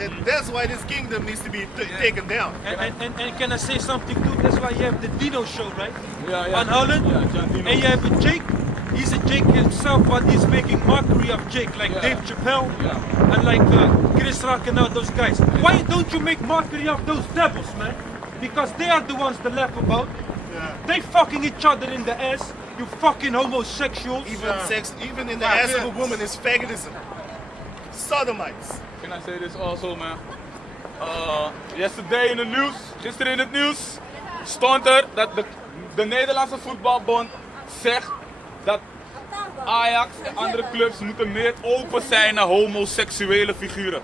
And that's why this kingdom needs to be taken down. And can I say something too? That's why you have the Dino show, right? Yeah. On Holland. Yeah, John Dino. And you have a Jake. He's a Jake himself, but he's making mockery of Jake, like Dave Chappelle and like Chris Rock and all those guys. Why don't you make mockery of those devils, man? Because they are the ones to laugh about. They fucking each other in the ass. You fucking homosexuals. Even sex, even in the ass of a woman is faggotism. Sodomites. Can I say this also, man? Yesterday in the news, gisteren in het nieuws, stond er dat de Nederlandse voetbalbond zegt dat Ajax en andere clubs moeten meer open zijn naar homoseksuele figuren.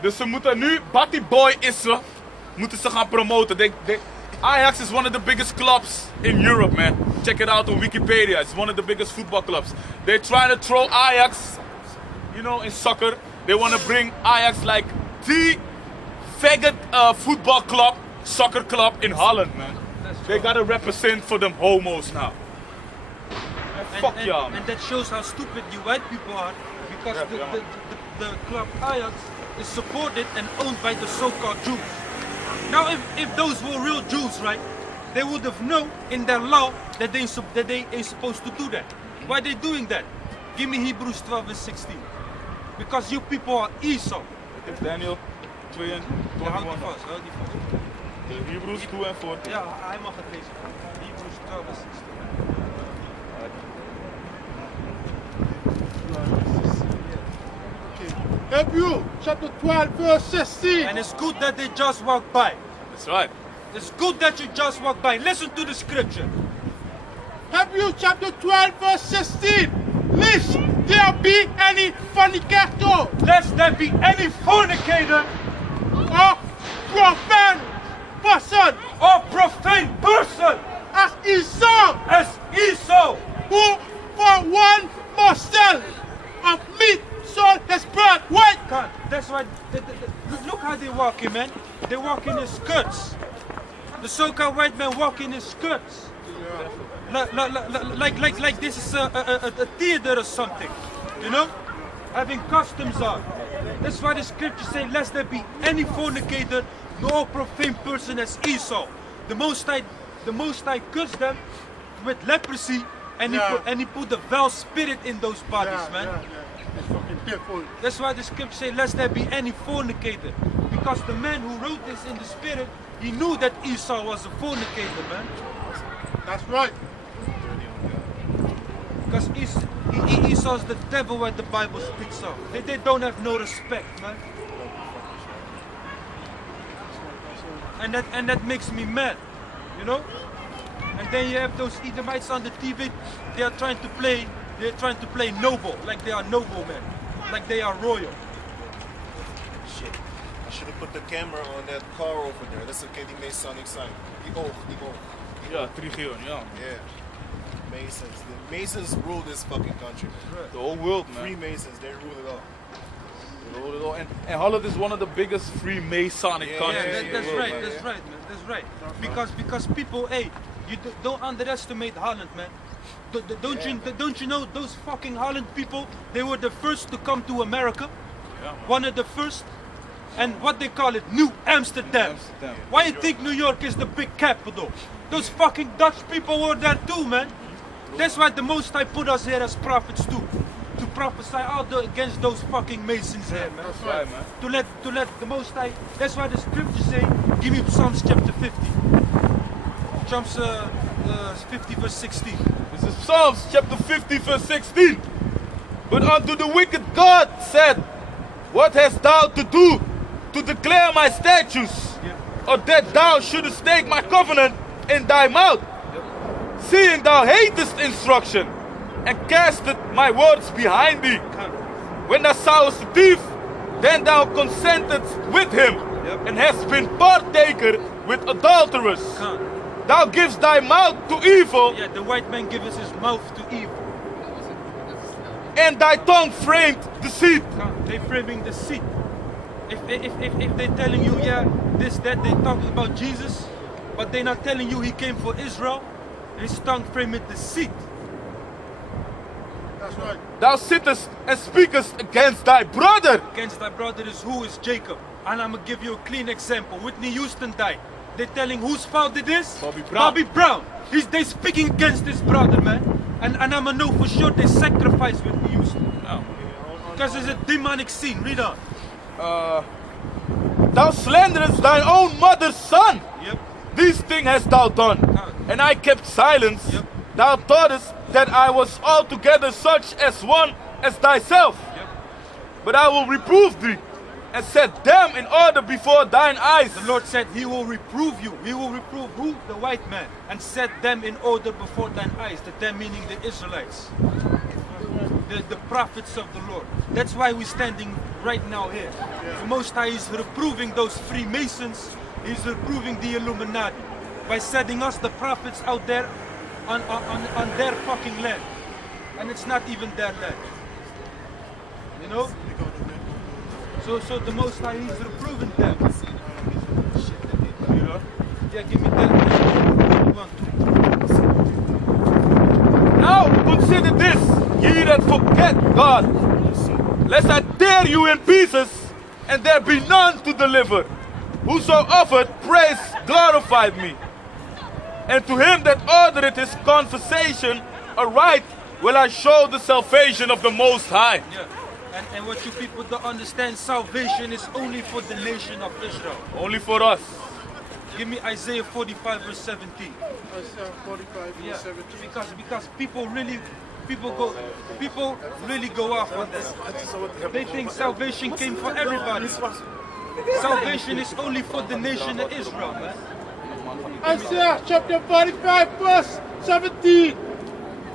Dus ze moeten nu Batty Boy-isme moeten ze gaan promoten. Ajax is one of the biggest clubs in Europe, man. Check it out on Wikipedia. It's one of the biggest football clubs. They're trying to throw Ajax, you know, in soccer. They want to bring Ajax like the faggot football club, soccer club in Holland, man. They gotta represent for them homos now. Fuck y'all, man. And that shows how stupid you white people are, because the club Ajax is supported and owned by the so-called Jews. Now, if those were real Jews, right, they would have known in their law that they ain't supposed to do that. Why are they doing that? Give me Hebrews 12 and 16. Because you people are Esau. Het is Daniel 2 en 21. Houd die vast, houd die vast. De Hebrews 2 en 14. Ja, hij mag het lezen. Hebrews 12 en 16. Hebrew chapter 12 verse 16. And it's good that they just walk by. That's right. It's good that you just walk by. Listen to the scripture. Hebrew chapter 12 verse 16. Lest there be any fornicator Lest there be any fornicator or profane person as Esau, who for one morsel of meat sold his bread. Wait! God, that's why. Look how they walking, man. They walk in their skirts. The so-called white men walk in their skirts. Like this is a theater or something, you know? Having costumes on. That's why the scriptures say, lest there be any fornicator, nor profane person as Esau. The Most High cursed them with leprosy, and he put the foul spirit in those bodies, man. It's fucking beautiful. That's why the scripture say, lest there be any fornicator. Because the man who wrote this in the spirit, he knew that Esau was a fornicator, man. That's right. Because Esau's the devil what the Bible speaks of. They don't have no respect, man. And that makes me mad, you know? And then you have those Edomites on the TV, they're trying to play noble, like they are noblemen, like they are royal. Shit. I should have put the camera on that car over there. That's okay, die Masonic sign. Die oog. Ja, Trigion, ja. Yeah. Masons. The Masons rule this fucking country, man. The whole world, man. Freemasons, they rule it all. They rule it all. And Holland is one of the biggest Freemasonic countries. That's right, that's right, man. That's right. Because people, hey, you don't underestimate Holland, man. Don't you know those fucking Holland people? They were the first to come to America. Yeah. One of the first. And what they call it, New Amsterdam. Why you think New York is the big capital? Those fucking Dutch people were there too, man. That's why the Most High put us here as prophets too. To prophesy against those fucking Masons here, man. That's right, man. To let the Most High. That's why the scriptures say, give me Psalms chapter 50. Psalms 50 verse 16. This is Psalms chapter 50 verse 16. But unto the wicked God said, what hast thou to do to declare my statutes? Or that thou shouldest take my covenant in thy mouth? Seeing thou hatest instruction, and castest my words behind thee. When thou sawest a thief, then thou consentedst with him, and hast been partaker with adulterers. Thou givest thy mouth to evil. Yeah, the white man gives his mouth to evil. And thy tongue framed deceit. They framing deceit. If they telling you, yeah, this, that, they talking about Jesus, but they not telling you he came for Israel, his tongue framed deceit. That's right. thou sittest and speakest against thy brother. Against thy brother is who? Is Jacob. And I'm gonna give you a clean example. Whitney Houston died. They're telling whose fault it is? Bobby Brown. Bobby Brown. They speaking against his brother, man. And I'm gonna know for sure they sacrificed Whitney Houston. Because it's a demonic scene. Read on. Thou slanderest thine own mother's son. Yep. These things hast thou done. And I kept silence. Yep. Thou thoughtest that I was altogether such as one as thyself. Yep. But I will reprove thee, and set them in order before thine eyes. The Lord said he will reprove you. He will reprove who? The white man. And set them in order before thine eyes. The them meaning the Israelites. The prophets of the Lord. That's why we're standing right now here. The Most High is reproving those Freemasons. He's reproving the Illuminati. By setting us, the prophets, out there on their fucking land. And it's not even their land. You know? So the Most High is reproving them. You know? Yeah, give me that. Now consider this, ye that forget God, lest I tear you in pieces, and there be none to deliver. Whoso offered praise glorified me. And to him that ordered his conversation aright will I show the salvation of the Most High. Yeah. And what you people don't understand, salvation is only for the nation of Israel. Only for us. Give me Isaiah 45 verse 17. Isaiah 45 Yeah, verse 17. because people really go off on that. They think salvation came for everybody. Salvation is only for the nation of Israel, man. Isaiah chapter 45 verse 17.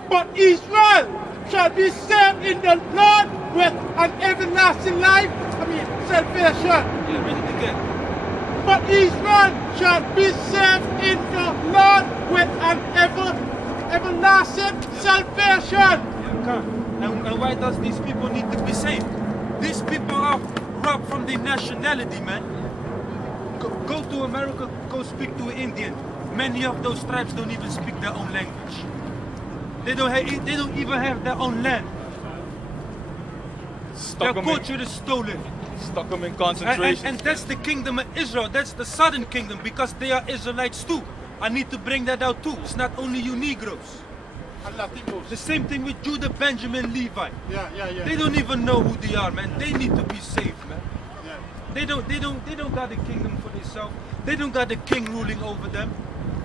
But Israel shall be saved in the Lord with an everlasting life. Salvation. Yeah, read it again. But Israel shall be saved in the Lord with an everlasting salvation. Yeah, come. And why does these people need to be saved? These people are robbed from their nationality, man. Go to America, go speak to an Indian. Many of those tribes don't even speak their own language. They don't even have their own land. Their culture is stolen. Stuck them in concentration. And that's the kingdom of Israel. That's the southern kingdom, because they are Israelites too. I need to bring that out too. It's not only you Negroes. And Latinos. The same thing with Judah, Benjamin, Levi. Yeah. They don't even know who they are, man. They need to be saved, man. Yeah. They don't got a kingdom for themselves. They don't got a king ruling over them.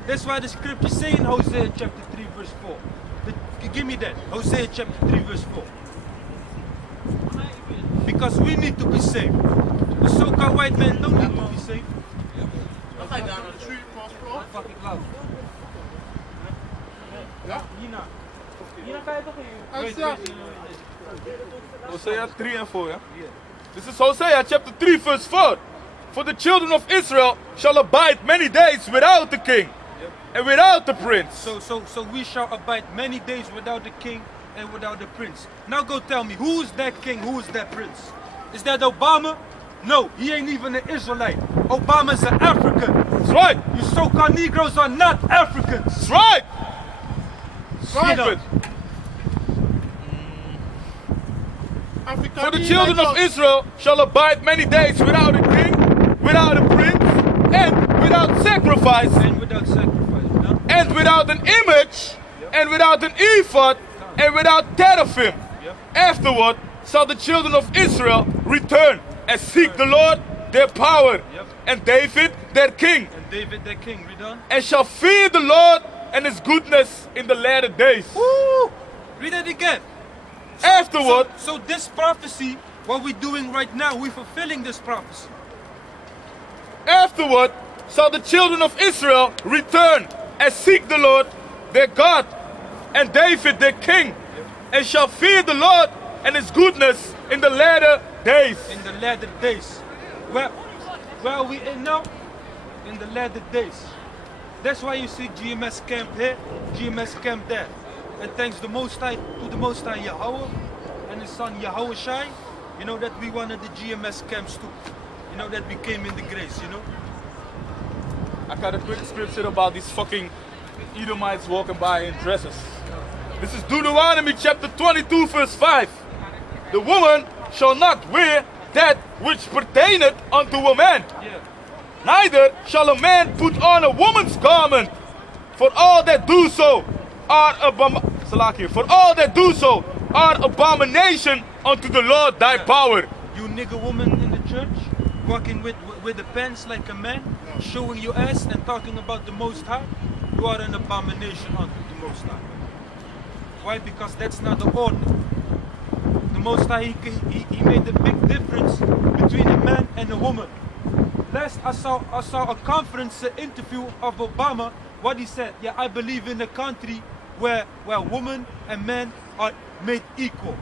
That's why the scripture say in Hosea chapter 3 verse 4. Give me that. Hosea chapter 3 verse 4. Because we need to be saved. The so-called white man don't need to be saved. Fucking loud. Ja? Nina. Nina, kan je toch Isaiah. Hosea 3 and 4, yeah? This is Hosea chapter 3 verse 4. For the children of Israel shall abide many days without the king and without the prince. So we shall abide many days without the king and without the prince. Now go tell me, who's that king, who's that prince? Is that Obama? No, he ain't even an Israelite. Obama's an African. That's right. You so-called Negroes are not Africans. That's right. Stupid. For the children of Israel shall abide many days without a king, without a prince, and without sacrifice, And without sacrifice, no? and without an image, and without an ephod, and without teraphim. Yep. Afterward shall the children of Israel return and seek the Lord their power, Yep. and David their king, And David their king, read on. and shall fear the Lord and his goodness in the latter days. Woo! Read it again. Afterward, So this prophecy, what we're doing right now, we're fulfilling this prophecy. afterward shall the children of Israel return and seek the Lord their God and David their king, and shall fear the Lord and his goodness in the latter days. In the latter days. Where are we in now? In the latter days. That's why you see GMS camp here, GMS camp there. And thanks to the Most High Yahweh and his son Yahweh Shai, you know that we one of the GMS camps too. You know that we came in the grace, you know? I got a quick scripture about these fucking Edomites walking by in dresses. This is Deuteronomy chapter 22 verse 5. the woman shall not wear that which pertaineth unto a man. Yeah. Neither shall a man put on a woman's garment, for all that do so are for all that do so are abomination unto the Lord thy power. You nigger woman in the church, walking with the pants like a man, showing your ass and talking about the Most High, you are an abomination unto the Most High. Why? Because that's not the order. The Most High, he made a big difference between a man and a woman. Last I saw a conference interview of Obama. What he said, yeah, I believe in a country where women and men are made equal.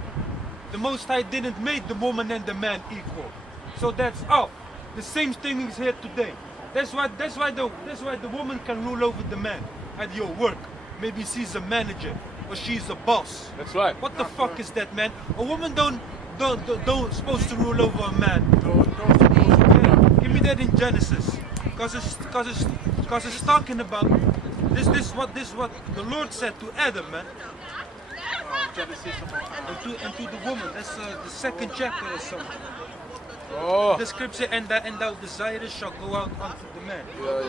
The Most High didn't make the woman and the man equal. So that's all. The same thing is here today. That's why the woman can rule over the man at your work. Maybe she's a manager or she's a boss. That's right. What the fuck is that, man? A woman don't supposed to rule over a man. Yeah, give me that in Genesis, cause it's talking about this what the Lord said to Adam, man. And to the woman. That's the second chapter or something. Oh. The scripture, and thou desires shall go out unto the man. Yeah.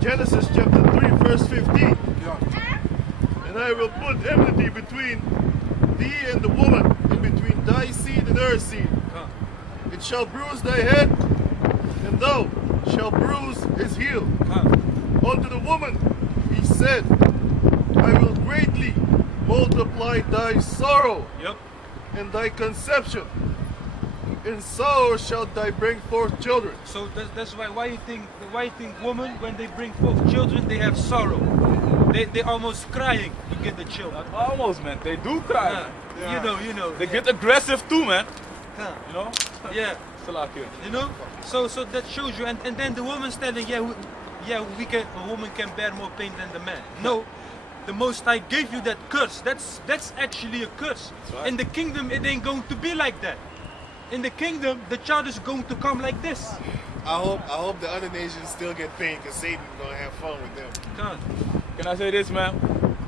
Genesis chapter 3 verse 15. And I will put enmity between thee and the woman, and between thy seed and her seed. It shall bruise thy head, and thou shalt bruise his heel. Unto the woman he said, I will greatly multiply thy sorrow and thy conception. In sorrow shalt thou bring forth children. So that's why you think women, when they bring forth children, they have sorrow. They almost crying to get the children. Almost, man. They do cry. You know. They get aggressive too, man. You know? Yeah. You know. So that shows you, and then the woman's telling, a woman can bear more pain than the man. No. The Most High gave you that curse. That's actually a curse. Right. In the kingdom, it ain't going to be like that. In the kingdom, the child is going to come like this. I hope the other nations still get pain, because Satan's gonna have fun with them. Can I say this, man?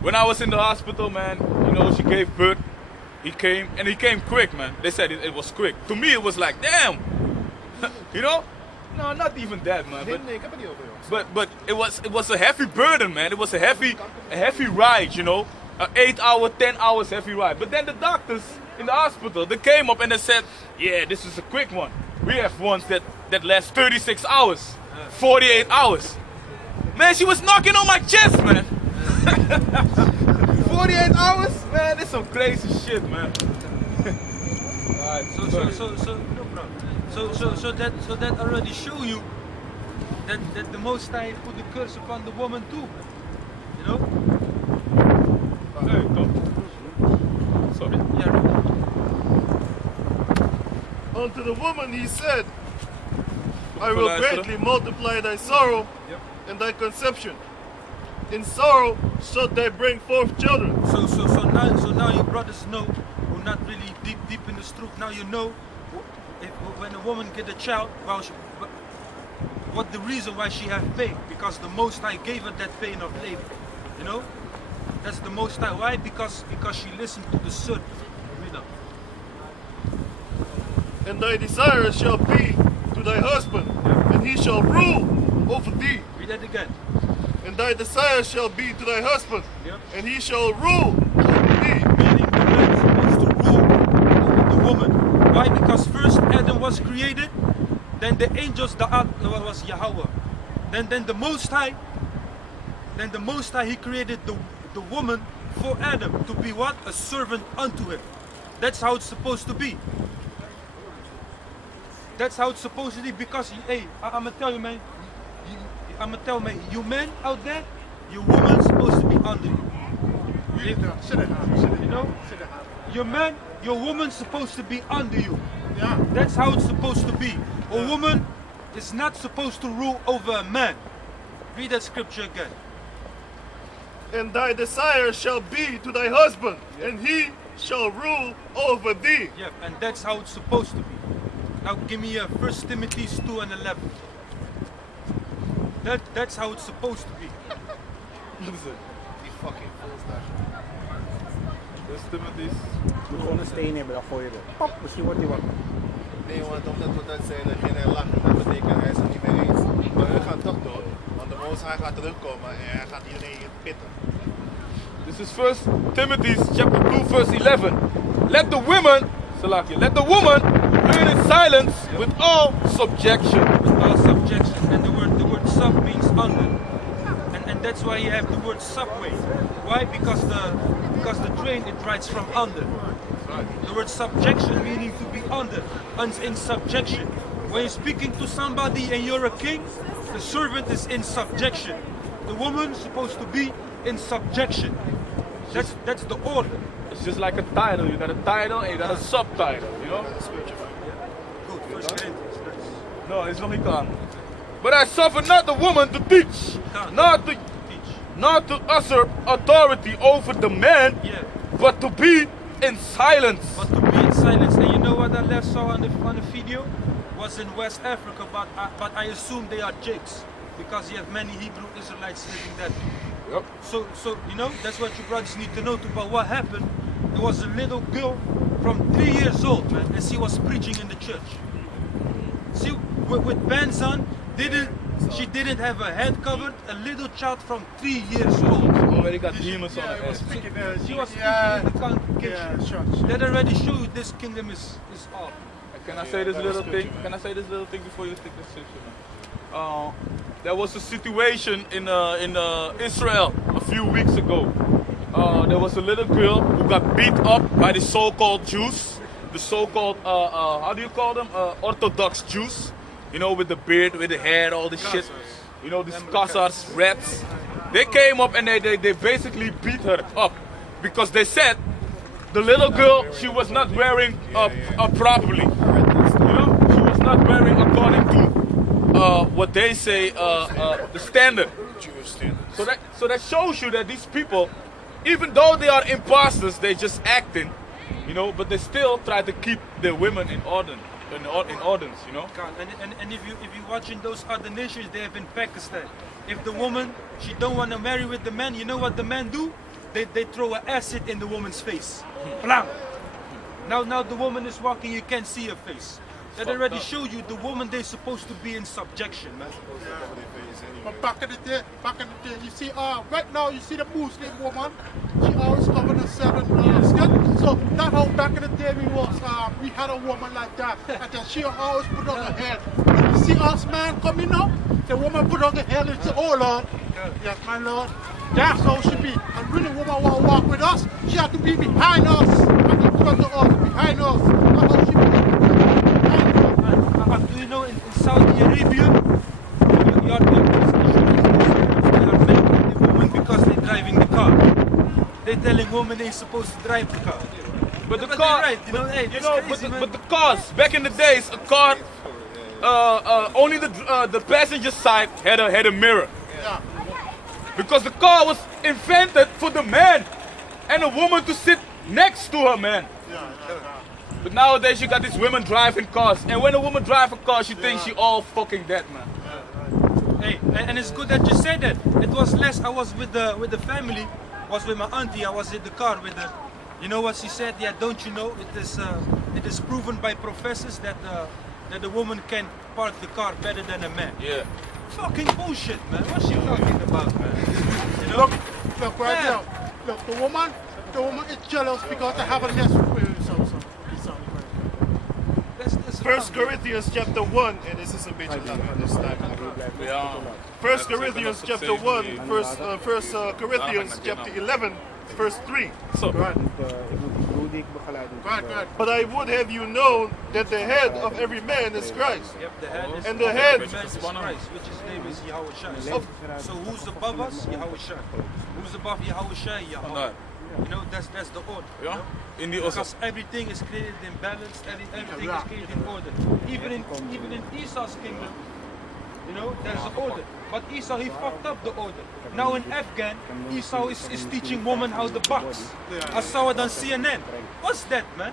When I was in the hospital, man, you know, she gave birth. He came quick, man. They said it was quick. To me, it was like, damn. You know? No, not even that, man. But it was a heavy burden, man. It was a heavy ride, you know, an 8-hour, 10 hours heavy ride. But then the doctors in the hospital, they came up and they said, yeah, this is a quick one. We have ones that last 36 hours, 48 hours. Man, she was knocking on my chest, man. 48 hours? Man, that's some crazy shit, man. Alright, So that already show you that the Most High put the curse upon the woman too. You know? Hey, come. Sorry. Yeah. Unto the woman he said, I will greatly multiply thy sorrow and thy conception. In sorrow shalt thou bring forth children. So now you brothers know, who not really deep in the truth. Now you know, when a woman get a child, what the reason why she have pain? Because the Most High gave her that pain of labor. You know, that's the Most High. Why? Because she listened to the serpent. And thy desire shall be to thy husband, and he shall rule over thee. Read that again. And thy desire shall be to thy husband, and he shall rule over thee. Meaning the man is supposed to rule over the woman. Why? Because first Adam was created, then the angels, was Yahweh. Then the Most High, he created the woman for Adam to be what? A servant unto him. That's how it's supposed to be. That's how it's supposed to be, because, hey, I'm gonna tell you, man, you men out there, your woman's supposed to be under you. You know? Your woman's supposed to be under you. Yeah. That's how it's supposed to be. A woman is not supposed to rule over a man. Read that scripture again. And thy desire shall be to thy husband, and he shall rule over thee. Yeah, and that's how it's supposed to be. Now give me 1 Timothy 2 and 11. That's how it's supposed to be. Listen. Die fucking fools daar. Dus Timothy's. Moet gewoon een steen hebben, dan gooi je er. Pap, misschien wordt hij wat. Nee, want omdat we dat zijn en geen lachen, dat betekent hij is het niet mee eens. Maar we gaan toch door, want de Most High gaat terugkomen en hij gaat iedereen pitten. This is 1 Timothy chapter 2 verse 11. Let the woman, Salakia, let the woman learn in silence with all subjection. With all subjection. And the word sub means under. And that's why you have the word subway. Why? Because the train it rides from under. The word subjection meaning to be under, in subjection. When you're speaking to somebody and you're a king, the servant is in subjection. The woman is supposed to be in subjection. That's the order. It's just like a title. You got a title and you got a subtitle, you know? Good, First Corinthians. No, it's nog niet klaar. But I suffer not the woman to teach, not to usurp authority over the man, Yeah. but to be in silence. But to be in silence. And you know what I last saw on the video? Was in West Africa, but I assume they are Jakes. Because you have many Hebrew Israelites living there. Yep. So you know, that's what you brothers need to know about what happened. There was a little girl from 3 years old, man, and she was preaching in the church. See, with bands on, she didn't have her head covered. A little child from 3 years old. Already got demons on her head. She was preaching in the congregation. Yeah, church. That already show you this kingdom is off. Can I say this little thing? Can I say this little thing before you stick the scripture? There was a situation in Israel a few weeks ago. There was a little girl who got beat up by the so-called Jews, the so-called how do you call them? Orthodox Jews. You know, with the beard, with the hair, all this shit. You know, these Khazars, rats. They came up and they basically beat her up because they said the little girl, she was not wearing properly. You know, she was not wearing according to what they say the standard. Jewish standards. So that shows you that these people, even though they are imposters, they just acting, you know, but they still try to keep their women in order, in orders, you know. And if you're watching those other nations, they have in Pakistan. If the woman she don't want to marry with the man, you know what the men do? They throw an acid in the woman's face. Blam. Now the woman is walking, you can't see her face. That already show you the woman they're supposed to be in subjection, man. But back in the day, you see, right now you see the Muslim woman, she always covered herself in skin. So that's how back in the day we had a woman like that, and then she always put on her head. When you see us man coming up, the woman put on her head and say, "Oh Lord, yes my Lord." That's how she be. And when the woman want to walk with us, she has to be behind us, and in front of us, behind us. That's how she be. Do you know in Saudi Arabia, there are men and women because they're driving the car. They're telling women they're supposed to drive the car. But the But car, they're right, you know, hey, that's crazy, man. but the cars back in the days, a car, only the passenger side had a mirror. Yeah. Because the car was invented for the man and a woman to sit next to her man. But nowadays you got these women driving cars, and when a woman drives a car, she thinks she all fucking dead, man. Hey, and it's good that you said that. It was less. I was with the family, was with my auntie. I was in the car with her. You know what she said? Yeah, don't you know? It is proven by professors that the woman can park the car better than a man. Yeah. Fucking bullshit, man. What's she talking about, man? You know? Look right Yeah. now. Look, the woman is jealous because they have a nest with That's First wrong. Corinthians chapter 1, and this is a beetje lang aan this time. Yeah. First Corinthians chapter 1, First Corinthians chapter 11, verse 3. So, Go ahead. But I would have you known that the head of every man is Christ. Yep, the head is And the head of man is Christ, which his name is Yahushua. So who's above us? Yahushua. Who's above Yahushua? Yahweh. You know, that's the order. You yeah. know? In the Because everything is created in balance, everything is created in order. Even in Esau's kingdom, You know, there's an order. But Esau, he fucked up the order. Now in Afghan, Esau is teaching women how to box. I saw it on CNN. What's that, man?